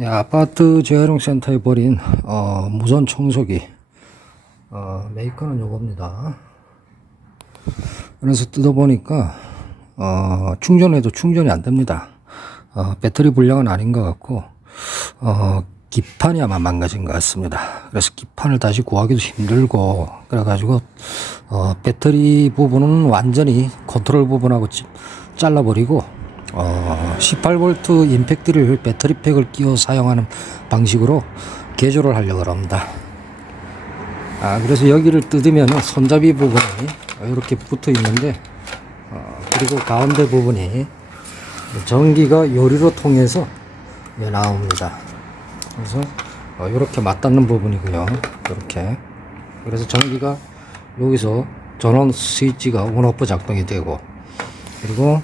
예, 아파트 재활용 센터에 버린 어, 무선 청소기 어, 메이커는 요겁니다. 그래서 뜯어보니까 어, 충전해도 충전이 안 됩니다. 어, 배터리 불량은 아닌 것 같고 어, 기판이 아마 망가진 것 같습니다. 그래서 기판을 다시 구하기도 힘들고 그래 가지고 어, 배터리 부분은 완전히 컨트롤 부분하고 찌- 잘라버리고 어, 18V 임팩트를 배터리 팩을 끼워 사용하는 방식으로 개조를 하려고 합니다. 아, 그래서 여기를 뜯으면 손잡이 부분이 이렇게 붙어 있는데, 어, 그리고 가운데 부분이 전기가 요리로 통해서 예, 나옵니다. 그래서 이렇게 맞닿는 부분이고요. 이렇게. 그래서 전기가 여기서 전원 스위치가 온오프 작동이 되고, 그리고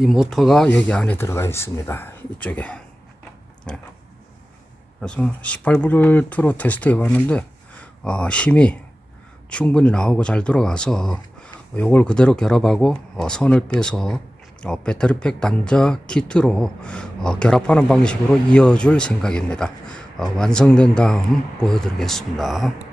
이 모터가 여기 안에 들어가 있습니다. 이쪽에. 예. 그래서 18V로 테스트 해 봤는데 어, 힘이 충분히 나오고 잘 돌아가서 요걸 그대로 결합하고 어, 선을 빼서 어, 배터리팩 단자 키트로 어, 결합하는 방식으로 이어줄 생각입니다. 어, 완성된 다음 보여드리겠습니다.